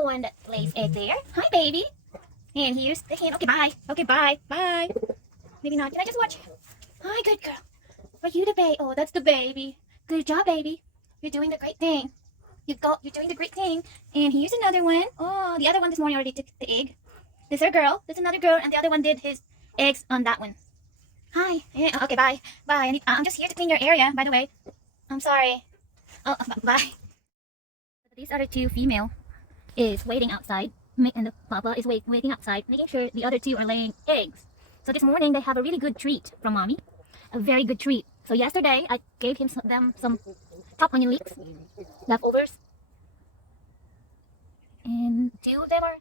the one that lays egg there. Hi, baby. And here's the hen. Okay, bye. Okay, bye. Bye. Maybe not. Can I just watch? Hi, good girl. Are you the baby? Oh, that's the baby. Good job, baby. You're doing the great thing. You're doing the great thing. And here's another one. Oh, the other one this morning already took the egg. This is her girl. This is another girl, and the other one did his eggs on that one. Hi. Yeah, okay, bye. Bye. I'm just here to clean your area, by the way. I'm sorry. Oh, bye. These other two female is waiting outside, and the papa is waiting outside, making sure the other two are laying eggs. So this morning they have a really good treat from mommy, a very good treat. So yesterday I gave them some top onion leeks, leftovers, and two of them are